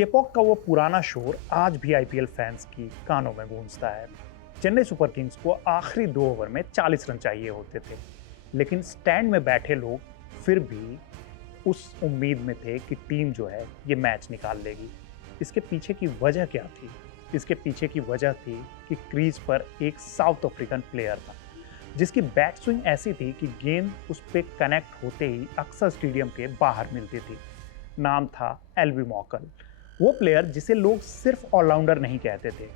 चेपॉक का वो पुराना शोर आज भी आईपीएल फैंस की कानों में गूंजता है। चेन्नई सुपर किंग्स को आखिरी 2 ओवर में 40 रन चाहिए होते थे, लेकिन स्टैंड में बैठे लोग फिर भी उस उम्मीद में थे कि टीम जो है ये मैच निकाल लेगी। इसके पीछे की वजह क्या थी? इसके पीछे की वजह थी कि क्रीज पर एक साउथ अफ्रीकन प्लेयर था जिसकी बैक स्विंग ऐसी थी कि गेंद उस पर कनेक्ट होते ही अक्सर स्टेडियम के बाहर मिलती थी। नाम था एल्वी मॉकल। वो प्लेयर जिसे लोग सिर्फ ऑलराउंडर नहीं कहते थे,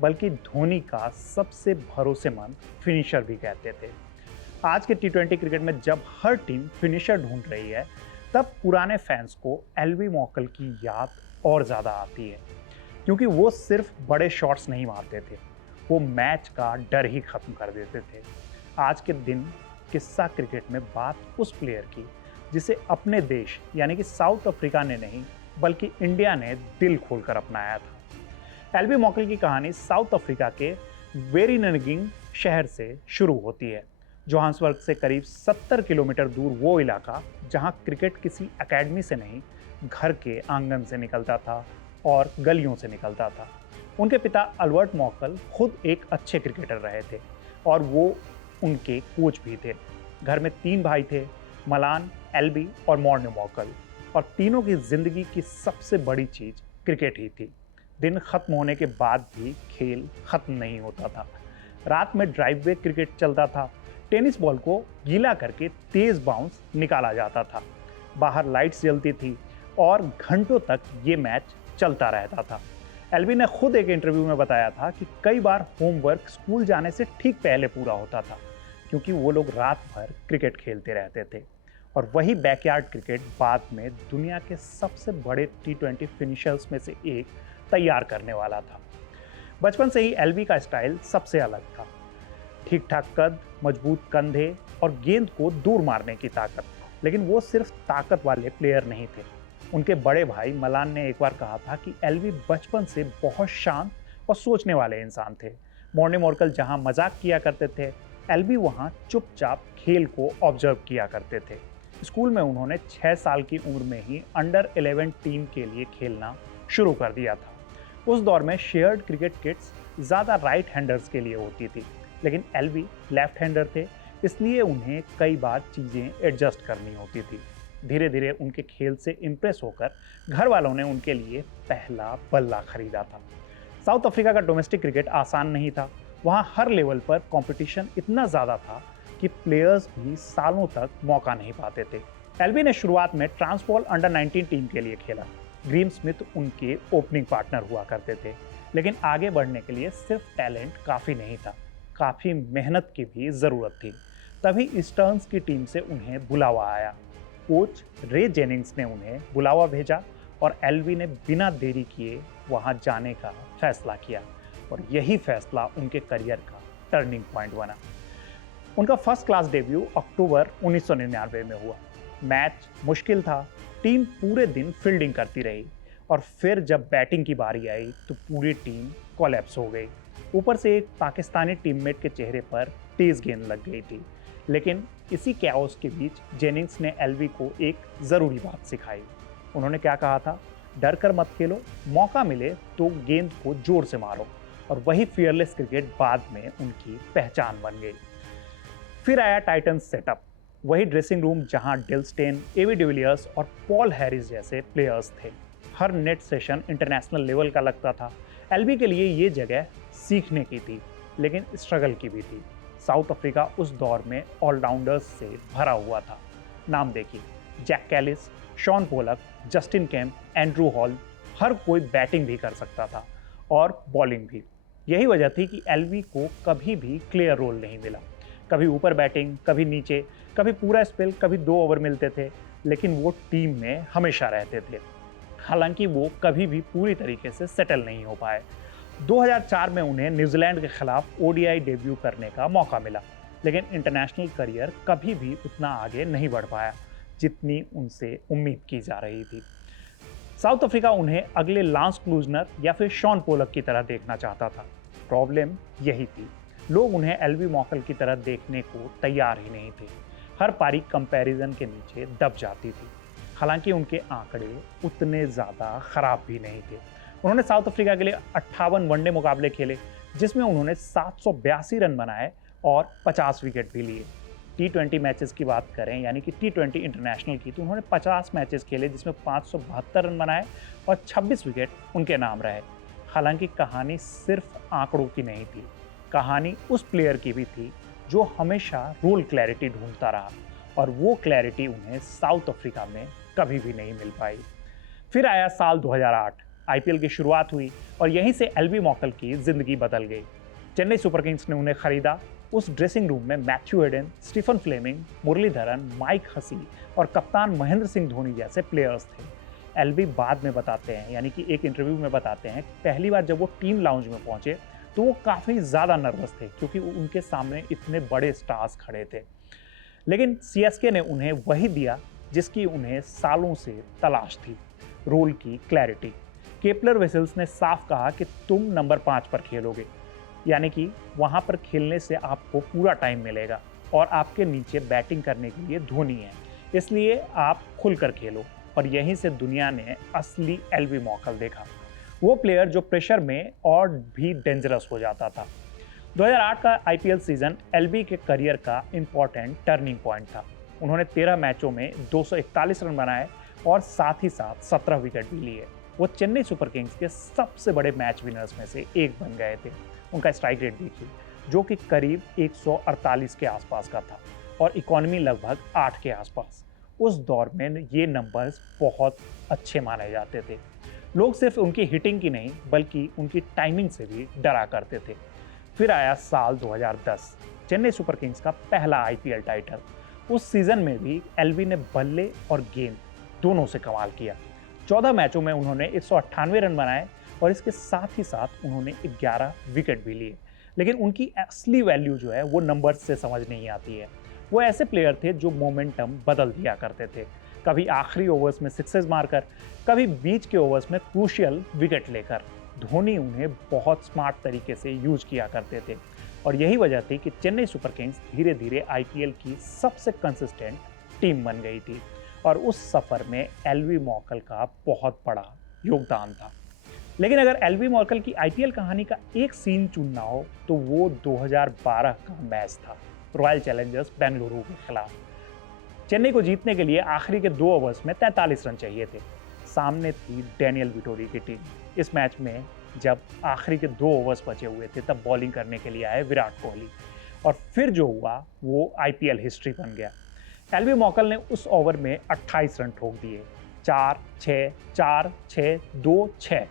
बल्कि धोनी का सबसे भरोसेमंद फिनिशर भी कहते थे। आज के टी20 क्रिकेट में जब हर टीम फिनिशर ढूंढ रही है, तब पुराने फैंस को एल्वी मॉकल की याद और ज़्यादा आती है, क्योंकि वो सिर्फ बड़े शॉट्स नहीं मारते थे, वो मैच का डर ही खत्म कर देते थे। आज के दिन किस्सा क्रिकेट में बात उस प्लेयर की जिसे अपने देश यानी कि साउथ अफ्रीका ने नहीं बल्कि इंडिया ने दिल खोलकर अपनाया था। एल्वी मॉकल की कहानी साउथ अफ्रीका के वेरिनगिंग शहर से शुरू होती है। जोहान्सबर्ग से करीब 70 किलोमीटर दूर वो इलाका जहां क्रिकेट किसी एकेडमी से नहीं, घर के आंगन से निकलता था और गलियों से निकलता था। उनके पिता अल्बर्ट मॉकल खुद एक अच्छे क्रिकेटर रहे थे और वो उनके कोच भी थे। घर में 3 भाई थे, मलान, एल्बी और मॉर्ने मॉकल, और तीनों की जिंदगी की सबसे बड़ी चीज क्रिकेट ही थी। दिन खत्म होने के बाद भी खेल खत्म नहीं होता था। रात में ड्राइववे क्रिकेट चलता था। टेनिस बॉल को गीला करके तेज बाउंस निकाला जाता था। बाहर लाइट्स जलती थी और घंटों तक ये मैच चलता रहता था। एल्बी ने खुद एक इंटरव्यू में बताया था कि कई बार होमवर्क स्कूल जाने से ठीक पहले पूरा होता था, क्योंकि वो लोग रात भर क्रिकेट खेलते रहते थे। और वही बैकयार्ड क्रिकेट बाद में दुनिया के सबसे बड़े टी20 फिनिशर्स में से एक तैयार करने वाला था। बचपन से ही एल्वी का स्टाइल सबसे अलग था। ठीक ठाक कद, मजबूत कंधे और गेंद को दूर मारने की ताकत। लेकिन वो सिर्फ ताकत वाले प्लेयर नहीं थे। उनके बड़े भाई मलान ने एक बार कहा था कि एल्वी बचपन से बहुत शांत और सोचने वाले इंसान थे। मॉर्ने मॉर्कल जहां मजाक किया करते थे, एल्वी वहां चुपचाप खेल को ऑब्जर्व किया करते थे। स्कूल में उन्होंने 6 साल की उम्र में ही अंडर 11 टीम के लिए खेलना शुरू कर दिया था। उस दौर में शेयर्ड क्रिकेट किट्स ज़्यादा राइट हैंडर्स के लिए होती थी, लेकिन एल्वी लेफ्ट हैंडर थे, इसलिए उन्हें कई बार चीज़ें एडजस्ट करनी होती थी। धीरे धीरे उनके खेल से इम्प्रेस होकर घर वालों ने उनके लिए पहला बल्ला खरीदा था। साउथ अफ्रीका का डोमेस्टिक क्रिकेट आसान नहीं था। वहाँ हर लेवल पर कंपटीशन इतना ज़्यादा था कि प्लेयर्स भी सालों तक मौका नहीं पाते थे। एल्वी ने शुरुआत में ट्रांसपॉल अंडर 19 टीम के लिए खेला। ग्रीम स्मिथ उनके ओपनिंग पार्टनर हुआ करते थे, लेकिन आगे बढ़ने के लिए सिर्फ टैलेंट काफ़ी नहीं था, काफ़ी मेहनत की भी ज़रूरत थी। तभी ईस्टर्न्स की टीम से उन्हें बुलावा आया। कोच रे जेनिंग्स ने उन्हें बुलावा भेजा और एल्वी ने बिना देरी किए वहां जाने का फैसला किया, और यही फैसला उनके करियर का टर्निंग पॉइंट बना। उनका फर्स्ट क्लास डेब्यू अक्टूबर 1999 में हुआ। मैच मुश्किल था, टीम पूरे दिन फील्डिंग करती रही, और फिर जब बैटिंग की बारी आई तो पूरी टीम कोलैप्स हो गई। ऊपर से एक पाकिस्तानी टीममेट के चेहरे पर तेज गेंद लग गई थी। लेकिन इसी कैओस के बीच जेनिंग्स ने एल्वी को एक ज़रूरी बात सिखाई। उन्होंने क्या कहा था? डर कर मत खेलो, मौका मिले तो गेंद को जोर से मारो। और वही फियरलेस क्रिकेट बाद में उनकी पहचान बन गई। फिर आया टाइटंस सेटअप, वही ड्रेसिंग रूम जहां डिल स्टेन, एवी डिविलियर्स और पॉल हैरिस जैसे प्लेयर्स थे। हर नेट सेशन इंटरनेशनल लेवल का लगता था। एल्वी के लिए ये जगह सीखने की थी, लेकिन स्ट्रगल की भी थी। साउथ अफ्रीका उस दौर में ऑलराउंडर्स से भरा हुआ था। नाम देखिए, Jack Kallis, Shaun Pollock, Justin Kemp, Andrew Hall, हर कोई बैटिंग भी कर सकता था और बॉलिंग भी। यही वजह थी कि एल्वी को कभी भी क्लियर रोल नहीं मिला। कभी ऊपर बैटिंग, कभी नीचे, कभी पूरा स्पेल, कभी 2 ओवर मिलते थे, लेकिन वो टीम में हमेशा रहते थे। हालांकि वो कभी भी पूरी तरीके से सेटल नहीं हो पाए। 2004 में उन्हें न्यूजीलैंड के खिलाफ ओडीआई डेब्यू करने का मौका मिला, लेकिन इंटरनेशनल करियर कभी भी उतना आगे नहीं बढ़ पाया जितनी उनसे उम्मीद की जा रही थी। साउथ अफ्रीका उन्हें अगले लांस क्लूजनर या फिर शॉन पोलक की तरह देखना चाहता था। प्रॉब्लम यही थी, लोग उन्हें एल्वी मॉकल की तरह देखने को तैयार ही नहीं थे। हर पारी कंपैरिजन के नीचे दब जाती थी। हालांकि उनके आंकड़े उतने ज़्यादा खराब भी नहीं थे। उन्होंने साउथ अफ्रीका के लिए 58 वनडे मुकाबले खेले, जिसमें उन्होंने 782 रन बनाए और 50 विकेट भी लिए। T20 मैचेस की बात करें, यानी कि T20 इंटरनेशनल की, तो उन्होंने 50 मैचेस खेले, जिसमें 572 रन बनाए और 26 विकेट उनके नाम रहे। हालांकि कहानी सिर्फ आंकड़ों की नहीं थी, कहानी उस प्लेयर की भी थी जो हमेशा रोल क्लैरिटी ढूंढता रहा, और वो क्लैरिटी उन्हें साउथ अफ्रीका में कभी भी नहीं मिल पाई। फिर आया साल 2008, आईपीएल की शुरुआत हुई और यहीं से एल्बी मॉकल की जिंदगी बदल गई। चेन्नई सुपर किंग्स ने उन्हें खरीदा। उस ड्रेसिंग रूम में Matthew Hayden, Stephen Fleming, Muralitharan, Mike Hussey और कप्तान महेंद्र सिंह धोनी जैसे प्लेयर्स थे। एल्बी बाद में बताते हैं, यानी कि एक इंटरव्यू में बताते हैं, पहली बार जब वो टीम लाउंज में पहुंचे तो वो काफ़ी ज़्यादा नर्वस थे, क्योंकि उनके सामने इतने बड़े स्टार्स खड़े थे। लेकिन सीएसके ने उन्हें वही दिया जिसकी उन्हें सालों से तलाश थी, रोल की क्लैरिटी। केपलर वेसल्स ने साफ कहा कि तुम नंबर 5 पर खेलोगे, यानी कि वहां पर खेलने से आपको पूरा टाइम मिलेगा और आपके नीचे बैटिंग करने के लिए धोनी है, इसलिए आप खुलकर खेलो। और यहीं से दुनिया ने असली एल्बी मॉकल देखा, वो प्लेयर जो प्रेशर में और भी डेंजरस हो जाता था। 2008 का आईपीएल सीजन एल्बी के करियर का इंपॉर्टेंट टर्निंग पॉइंट था। उन्होंने 13 मैचों में 241 रन बनाए और साथ ही साथ 17 विकेट भी लिए। वो चेन्नई सुपर किंग्स के सबसे बड़े मैच विनर्स में से एक बन गए थे। उनका स्ट्राइक रेट देखिए, जो कि करीब 148 के आसपास का था और इकोनॉमी लगभग 8 के आसपास। उस दौर में ये नंबर्स बहुत अच्छे माने जाते थे। लोग सिर्फ उनकी हिटिंग की नहीं, बल्कि उनकी टाइमिंग से भी डरा करते थे। फिर आया साल 2010, चेन्नई सुपर किंग्स का पहला आईपीएल टाइटल। उस सीजन में भी एल्बी ने बल्ले और गेंद दोनों से कमाल किया। 14 मैचों में उन्होंने 198 रन बनाए और इसके साथ ही साथ उन्होंने 11 विकेट भी लिए। लेकिन उनकी असली वैल्यू जो है वो नंबर्स से समझ नहीं आती है। वो ऐसे प्लेयर थे जो मोमेंटम बदल दिया करते थे, कभी आखिरी ओवर्स में सिक्सेस मारकर, कभी बीच के ओवर्स में क्रूशियल विकेट लेकर। धोनी उन्हें बहुत स्मार्ट तरीके से यूज किया करते थे और यही वजह थी कि चेन्नई सुपर किंग्स धीरे धीरे आईपीएल की सबसे कंसिस्टेंट टीम बन गई थी। और उस सफर में एल्बी मॉकल का बहुत बड़ा योगदान था। लेकिन अगर एल्बी मॉकल की आईपीएल कहानी का एक सीन चुनना हो तो वो 2012 का मैच था, रॉयल चैलेंजर्स बेंगलुरु के खिलाफ। चेन्नई को जीतने के लिए आखिरी के 2 ओवर्स में 43 रन चाहिए थे। सामने थी डेनियल विटोरी की टीम। इस मैच में जब आखिरी के 2 ओवर्स बचे हुए थे तब बॉलिंग करने के लिए आए विराट कोहली, और फिर जो हुआ वो आईपीएल हिस्ट्री बन गया। एल्बी मॉकल ने उस ओवर में 28 रन ठोक दिए, 4-6, 4-6, 2-6।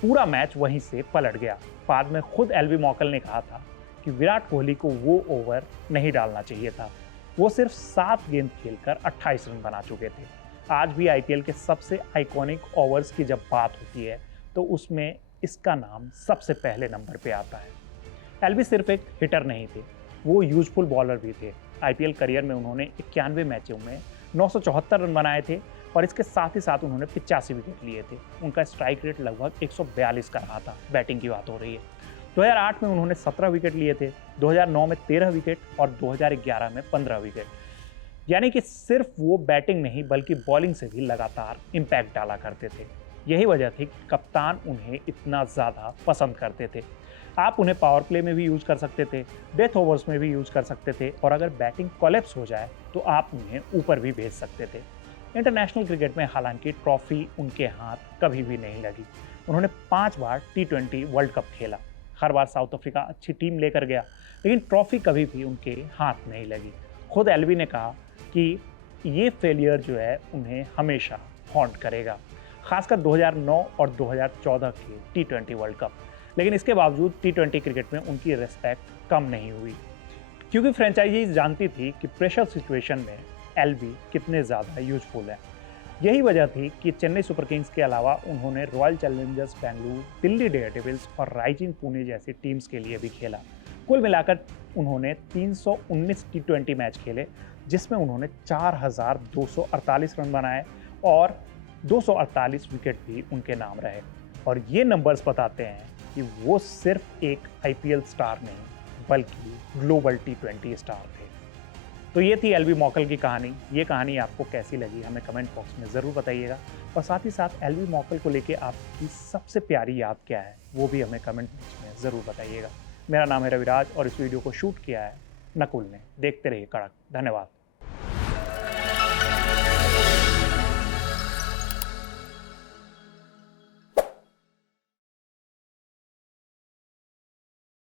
पूरा मैच वहीं से पलट गया। बाद में खुद एल्बी मॉकल ने कहा था कि विराट कोहली को वो ओवर नहीं डालना चाहिए था, वो सिर्फ 7 गेंद खेलकर 28 रन बना चुके थे। आज भी आईपीएल के सबसे आइकॉनिक ओवर्स की जब बात होती है तो उसमें इसका नाम सबसे पहले नंबर पे आता है। एल्बी सिर्फ एक हिटर नहीं थे, वो यूजफुल बॉलर भी थे। आईपीएल करियर में उन्होंने 91 मैचों में 974 रन बनाए थे और इसके साथ ही साथ उन्होंने 85 विकेट लिए थे। उनका स्ट्राइक रेट लगभग 142 का रहा था। बैटिंग की बात हो रही है। 2008 में उन्होंने 17 विकेट लिए थे, 2009 में 13 विकेट और 2011 में 15 विकेट। यानी कि सिर्फ वो बैटिंग नहीं बल्कि बॉलिंग से भी लगातार इम्पैक्ट डाला करते थे। यही वजह थी कि कप्तान उन्हें इतना ज़्यादा पसंद करते थे। आप उन्हें पावर प्ले में भी यूज़ कर सकते थे, डेथ ओवर्स में भी यूज़ कर सकते थे, और अगर बैटिंग कोलैप्स हो जाए तो आप उन्हें ऊपर भी भेज सकते थे। इंटरनेशनल क्रिकेट में हालांकि ट्रॉफी उनके हाथ कभी भी नहीं लगी। उन्होंने 5 बार T20 वर्ल्ड कप खेला। हर बार साउथ अफ्रीका अच्छी टीम लेकर गया, लेकिन ट्रॉफी कभी भी उनके हाथ नहीं लगी। खुद एल्बी ने कहा कि ये फेलियर जो है उन्हें हमेशा हॉन्ट करेगा, खासकर 2009 और 2014 के T20 वर्ल्ड कप। लेकिन इसके बावजूद T20 क्रिकेट में उनकी रिस्पेक्ट कम नहीं हुई, क्योंकि फ्रेंचाइजीज जानती थी कि प्रेशर सिचुएशन में एल्बी कितने ज़्यादा यूजफुल है। यही वजह थी कि चेन्नई सुपर किंग्स के अलावा उन्होंने royal Challengers Bengaluru, Delhi Daredevils और राइजिंग पुणे जैसी टीम्स के लिए भी खेला। कुल मिलाकर उन्होंने 319 T20 मैच खेले, जिसमें उन्होंने 4248 रन बनाए और 248 विकेट भी उनके नाम रहे। और ये नंबर्स बताते हैं कि वो सिर्फ एक आईपीएल स्टार नहीं बल्कि ग्लोबल T20 स्टार थे। तो ये थी एलवी मॉकल की कहानी। ये कहानी आपको कैसी लगी हमें कमेंट बॉक्स में ज़रूर बताइएगा, और साथ ही साथ एलवी मॉकल को लेके आपकी सबसे प्यारी याद क्या है वो भी हमें कमेंट बॉक्स में ज़रूर बताइएगा। मेरा नाम है रविराज और इस वीडियो को शूट किया है नकुल ने। देखते रहिए कड़क। धन्यवाद।